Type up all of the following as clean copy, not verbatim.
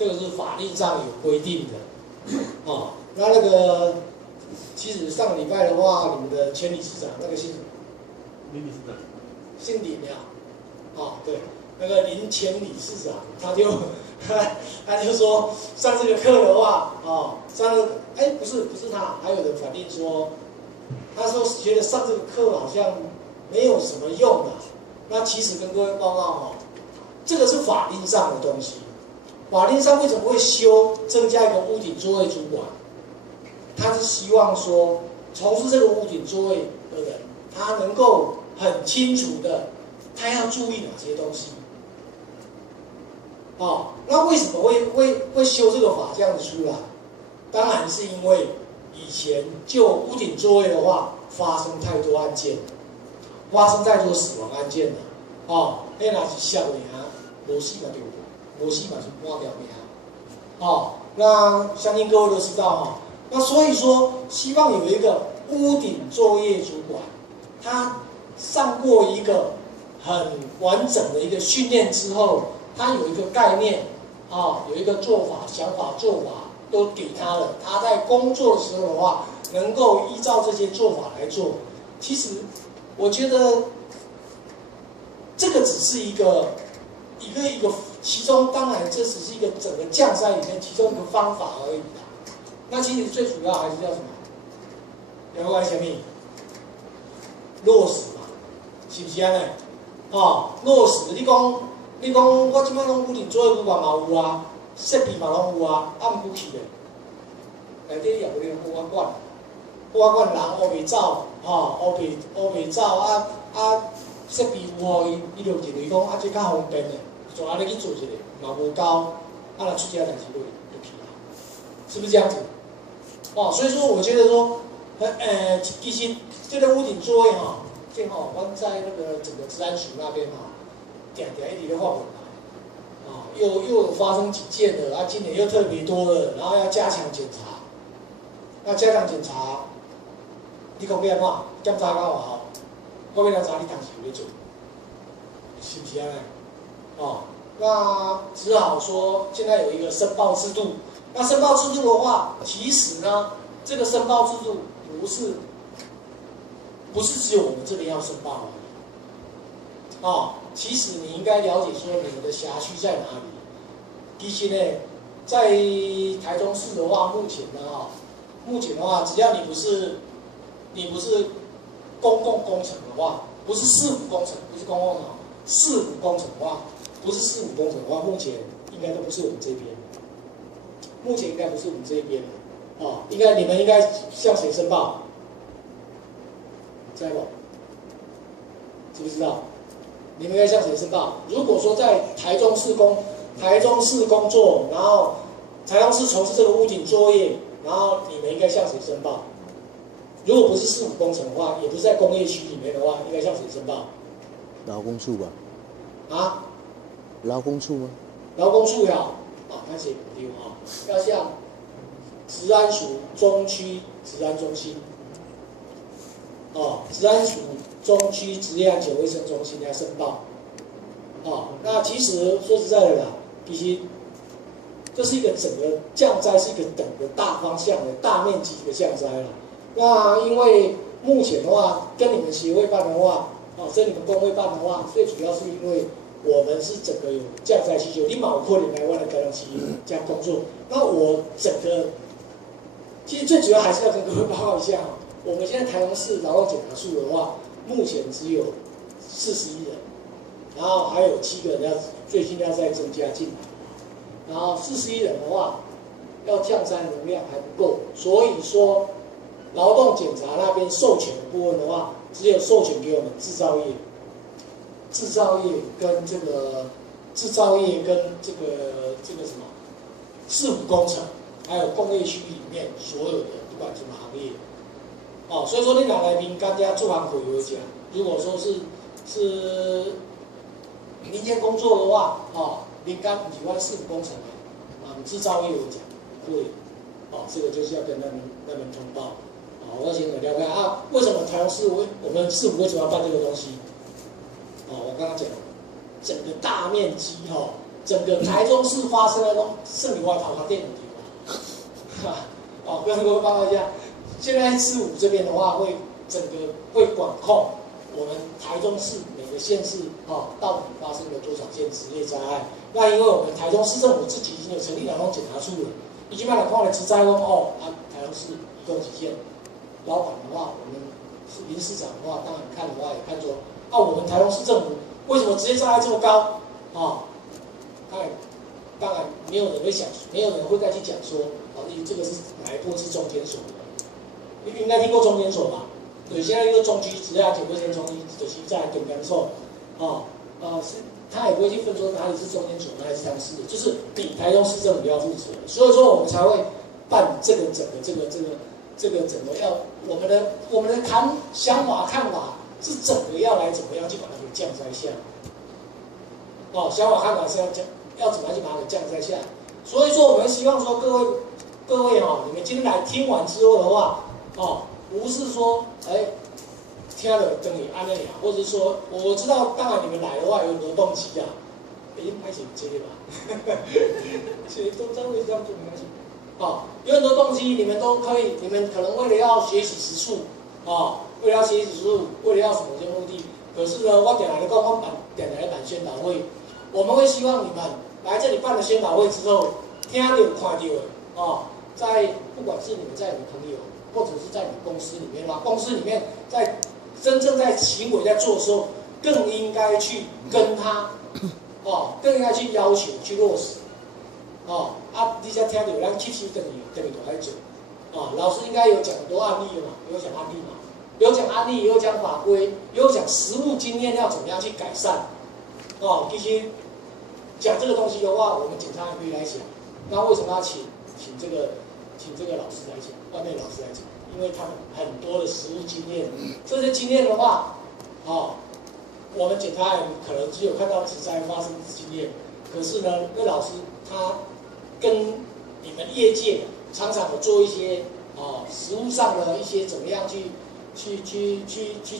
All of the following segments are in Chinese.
这个是法令上有规定的。哦，那个，其实上礼拜的话，你们的前理事长那个姓什么？林理事长。姓林呀。哦，对，那个林前理事长，他就说上这个课的话，哦，不是他，还有人反映说，他说觉得上这个课好像没有什么用啊。那其实跟各位报告哦，这个是法令上的东西。法令上为什么会增加一个屋顶作业主管？他是希望说，从事这个屋顶作业的人，他能够很清楚的，他要注意哪些东西。哦，那为什么会修这个法这样子出来？当然是因为以前就屋顶作业的话，发生太多案件，发生太多死亡案件了。哦，那若是少年啊，无死嘛就无死嘛是半条命。哦，那相信各位都知道哈。那所以说，希望有一个屋顶作业主管，他上过一个很完整的一个训练之后，他有一个概念，有一个做法、想法、做法都给他了。他在工作的时候的话，能够依照这些做法来做。其实，我觉得这个只是一个，其中当然这只是一个整个降灾里面其中一个方法而已啦。那其实最主要还是叫什么？有关什么？落实嘛，是不是安尼？落实。你讲我即摆拢屋顶作业主管嘛有啊，设备嘛拢有啊，毋过去咧，内底也无咧好管，好管人乌袂走，乌袂走设备有互伊就认为讲这较方便咧，就安尼去做一个，嘛无够，若出遮代志落就去啊，是不是这样子？所以说我觉得说，其实这个屋顶作业正好我在那个整个治安署那边常一直在发文来，又有发生几件了，今年又特别多了，然后要加强检查，那加强检查，你讲要安怎？检查到偌好，我要来查你当时有咧做，是不是安尼？那只好说现在有一个申报制度。那申报制度的话，其实呢，这个申报制度不是只有我们这边要申报而已。其实你应该了解说你们的辖区在哪里。其实呢，在台中市的话，目前的话，只要你不是公共工程的话，不是市府工程，不是公共市府工程的话，不是市府工程的话，目前应该都不是我们这边。目前应该不是我们这一边的，你们应该向谁申报？知道不？知不知道？你们应该向谁申报？如果说在台中市工作，然后台中市从事这个屋顶作业，然后你们应该向谁申报？如果不是市府工程的话，也不是在工业区里面的话，应该向谁申报？劳工处吧？劳工处吗？劳工处呀，看谁不丢要向治安署中区治安中心，治安署中区职业安全卫生中心来申报，那其实说实在的啦，其实这是一个整个降灾是一个整个大方向的大面积的降灾了。那因为目前的话，跟你们协会办的话，跟你们工会办的话，最主要是因为我们是整个有降灾需求，你有可能来我的高雄市这样工作。那我整个其实最主要还是要跟各位报告一下，我们现在台中市劳动检查处的话，目前只有41人，然后还有7个人最近要再增加进来，然后41人的话，要降灾能量还不够，所以说劳动检查那边授权的部分的话，只有授权给我们制造业跟这个什么市府工程，还有工业区里面所有的不管什么行业，所以说你若来民间家做行会有讲，如果说是民间工作的话，民间不是我市府工程制造业有讲会，这个就是要跟他们通报。我先很了解为什么台中市我们市府为什么要办这个东西？我刚刚讲，整个大面积整个台中市发生的东圣女外桃花店问题嘛，哦，跟各位报告一下，现在市府这边的话整个会管控我们台中市每个县市到底发生了多少件职业灾害。那因为我们台中市政府自己已经有成立两种检查处了，已经把它看了职灾台中市一共几件。老板的话，我们林市长的话，当然看的话也看说，我们台中市政府为什么职业灾害这么高当然没有人会想，没有人会再去讲说，这个是哪一部是中检所的？你应该听过中检所吧？对，现在一个中区职业检卫生中心就是在中检所，是他也不会去分说哪里是中检所，哪里是台中市的，就是比台中市政府要负责，所以说我们才会办这个整个要我们的想法看法是整个要来怎么样去把它给降灾下，想法看法是要怎么样去把它给降灾下，所以说我们希望说各位你们今天来听完之后的话，不是说听了等于安那样，或者说我知道，当然你们来的话有很多动机啊，拍写这个吧，写都这样做没关系。有很多动机，你们都可以，你们可能为了要学习时数，为了要学习时数，为了要什么些目的？可是呢，我点来办宣导会，我们会希望你们来这里办了宣导会之后，听到看到的，在不管是你们在你朋友，或者是在你公司里面啦，公司里面在真正在行为在做的时候，更应该去跟他，更应该去要求去落实。你才听到咱吸收等于就来做。老师应该有讲很多案例嘛，有讲案例嘛，有讲案例，有讲法规，有讲实务经验要怎么样去改善。其实讲这个东西的话，我们警察也可以来讲。那为什么要请这个老师来讲，外面老师来讲？因为他们很多的实务经验，这些经验的话，我们检察员可能只有看到职灾发生的经验，可是呢，那老师他跟你们业界常常有做一些实务上的一些怎么样去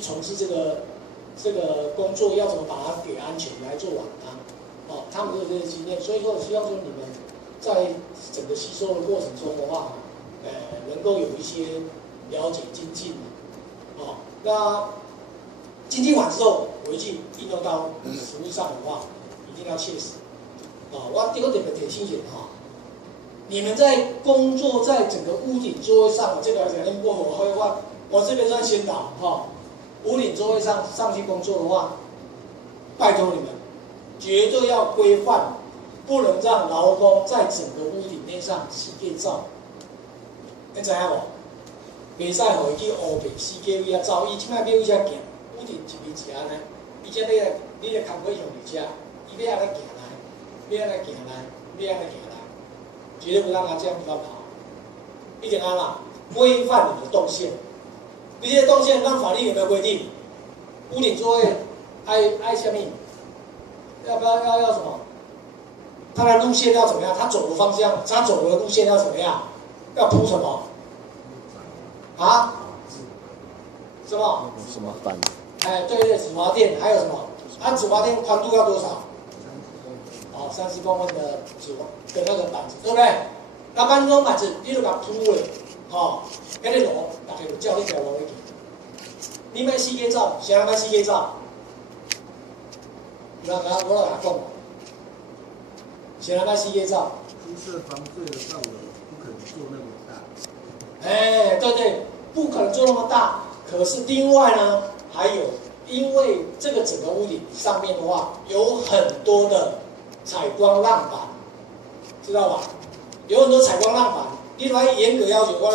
从事这个工作，要怎么把它给安全来做完它，他们都有这些经验，所以说我希望说你们在整个吸收的过程中的话，能够有一些了解精进，那精进完之后回去应用到实务上的话，一定要切实。我第二点的点清楚你们在工作在整个屋顶座位上，这个我这边算先导屋顶座位上去工作的话，拜托你们绝对要规范，不能让劳工在整个屋顶面上洗地灶。你知影无？袂使互伊去乌白四界位走，伊即摆叫伊遮行，屋顶一面一安尼，而且你咧工课用伫遮，伊要安尼行来，要安尼行来，要安尼行来，绝对不让他这样子跑，一定安啦，规范你的动线。你这动线让法律有没有规定？屋顶座位爱下面，要什么？它的路线要怎么样？它走的方向，它走的路线要怎么样？要铺什么？什么？什么板？对，止滑垫，还有什么？止滑垫宽度要多少？30公分的那个板子，对不对？那板子板子，你就把它铺了，那个路，大家就叫你条路去。你买四个灶，谁来买四个灶？我来讲，谁来买四个灶？铺设防坠的范围不可能做那么大。对，不可能做那么大。可是另外呢，还有，因为这个整个屋顶上面的话，有很多的采光浪板，知道吧？有很多采光浪板，你来严格要求我唔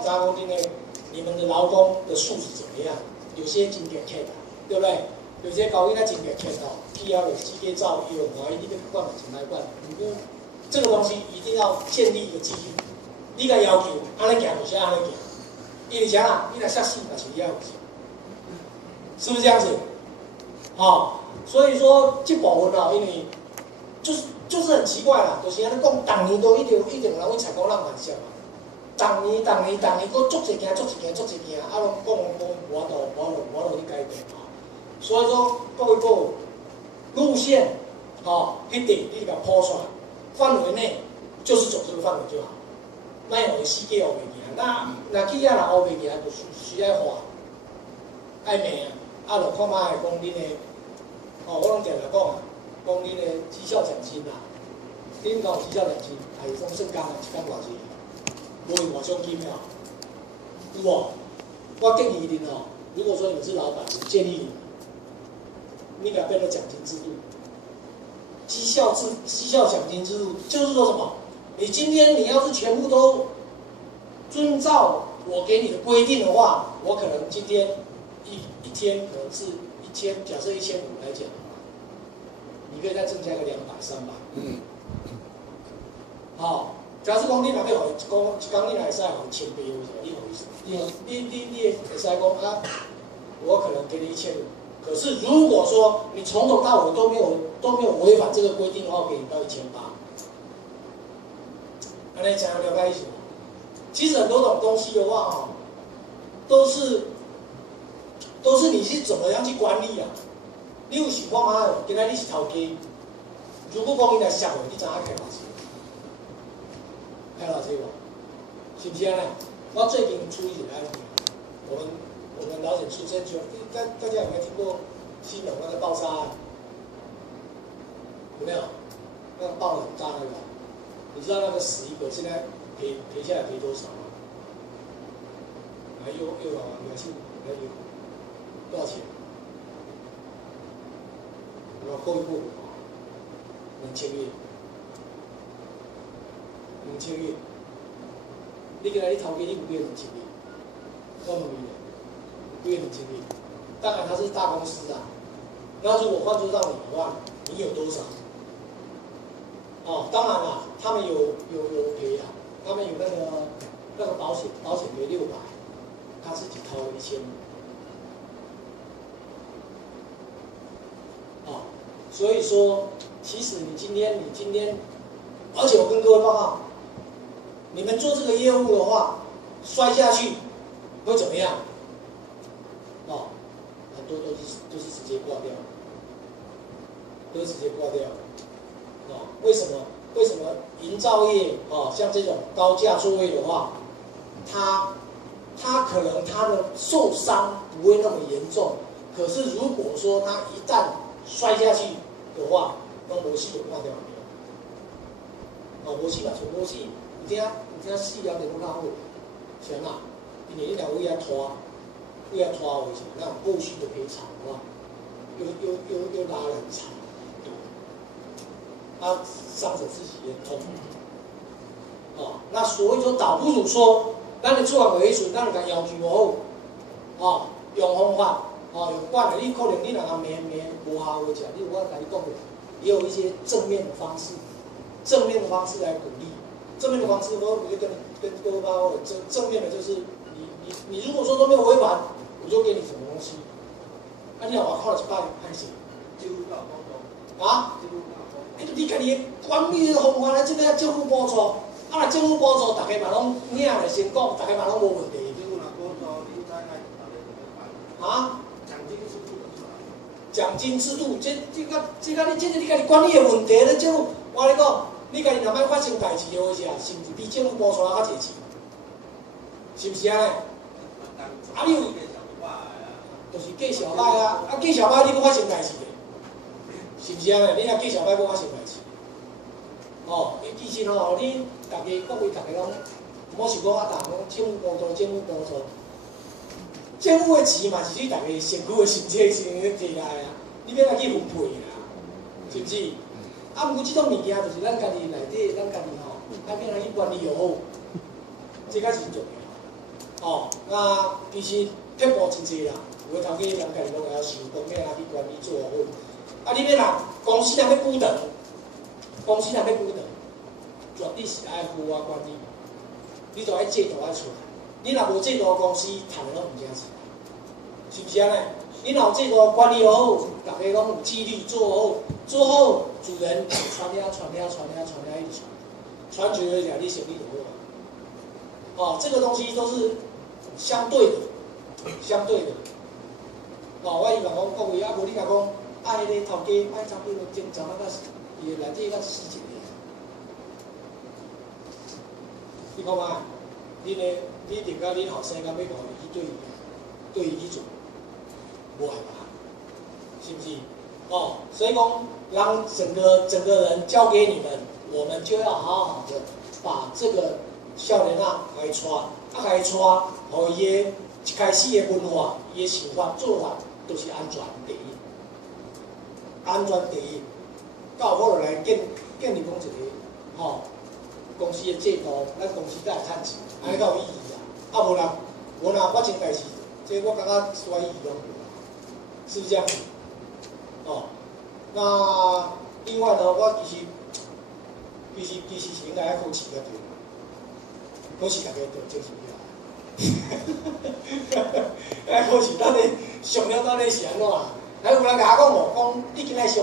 知讲你们的劳工的素质怎么样？有些真点欠的，对不对？有些高音他真点欠到，必要有机械照有怀疑，你要管怎么管？这个东西一定要建立一个纪律。你个要求，安尼行就是安尼行，因为啥啦？你若摔死，那是你要负责，是不是这样子？所以说这部分因为就是很奇怪啦，就是安尼讲，当年都一定有人会采光浪板上嘛。当年，佫足一件，拢讲无路去改变所以说，各位路线，迄地你就甲铺出来，范围内就是走这个范围就好，那有死计学袂行，那企业若学袂行，就需要画，爱骂啊，就看卖讲恁的，我拢定定讲啊，讲恁的绩效奖金啦，恁讲绩效奖金，还有讲算工一工偌济，无用偌奖金了，有无？我建议恁如果说你是老板，我建议你改变了奖金制度。绩效奖金制度就是说什么？你今天你要是全部都遵照我给你的规定的话，我可能今天一天可能是1000，假设1500来讲，你可以再增加个200、300。好，假设讲你若要讲一工你若会使互1000倍，为什么？你会使讲啊，我可能给你1500。可是如果说你从头到尾都没有违反这个规定的话，我给你到1800。安尼讲了解意思吗？其实很多种东西的话，都是你是怎么样去管理啊？你有想看嘛？今仔你是头家，如果讲伊来削你知影开偌济？开偌济无？是不是安尼？我最近处理一个案件，我们老检出身就，大家有没有听过新农那个爆炸案？有没有？那个爆得很大那个，你知道那个死一个，现在赔下来赔多少吗？还有老王还是还有多少钱？我过一过，2000元，2000元。你今仔你头家你不给2000元，我问你。不给2000元，当然它是大公司啊。那如果换作到你的话，你有多少？当然啦，他们有赔啊，他们有那个保险赔600，他自己掏了1000。所以说，其实你今天，而且我跟各位报告，你们做这个业务的话，摔下去会怎么样？很多都是直接挂掉，都是直接挂掉。为什么营造业像这种高价座位的话，它可能它的受伤不会那么严重，可是如果说它一旦摔下去的话，那模式就挂掉了。模式嘛，像模式，有听4条电路较好，是嘛？因为你若有遐拖。为了拖回去，那后续的赔偿的话，又拉得很长，伤者自己也痛。那所以说倒不如说，咱的做人为准，咱就甲要求好，用方法，用惯的，你可能你若骂无效话，你我甲你讲过，也有一些正面的方式来鼓励。正面的方式，我就跟各位报告，正面的就是你如果说都没有违反。我就给你什么东西？你若话靠了一摆，歹势。你家己的管理的方法来，这边政府补助，若政府补助，大家嘛拢领来先讲，大家嘛拢无问题。奖金制度，这你家己管理的问题，你政府，我跟你讲，你家己若摆发生代志的话，是毋是比政府补助较济钱？是毋是安尼？你有？就是计小歹计小歹你阁发生代志的，是毋是安尼？你若计小歹阁发生代志，其实你大家各位大家拢，莫是讲政府补助，政府的钱嘛是你大家身躯的身体先摕来啊，你免来去分配啦，是毋是？毋过即种物件就是咱家己内底，咱家己爱变来去管理又好，这才是重要。那其实撇步真济啦。有的头家人家己拢会晓想，讲要哪去管理做好。你要若公司若要久长，绝对是爱好啊管理，你就爱制度爱出来。你若无制度，公司赚的拢毋正钱，是毋是安尼？你若有制度管理好，大家拢有纪律做好，主人传一直传久了讲，你生意就好。这个东西都是相对的。我希望讲各位，无你若讲啊，迄个头家爱差不多种10啊到伊内底到40个。你看嘛，你定甲恁后生甲要互伊去对伊去做，无害吧？是不是？哦，所以讲，让整个人交给你们，我们就要好好的把这个少年啊来带，互伊的一开始的文化、伊的想法、做法，都是安全第一，安全第一。到后来建立讲一个吼公司的制度，咱公司才会趁钱，安尼才有意义啊！啊无若发生代志，这我感觉衰意拢无啊，是不是这样子？哦，那另外呢，我其实是应该要考试才对，考试大家都就是啊，考试到底上了到底是安怎啊？还有人甲我讲无，讲你今仔上。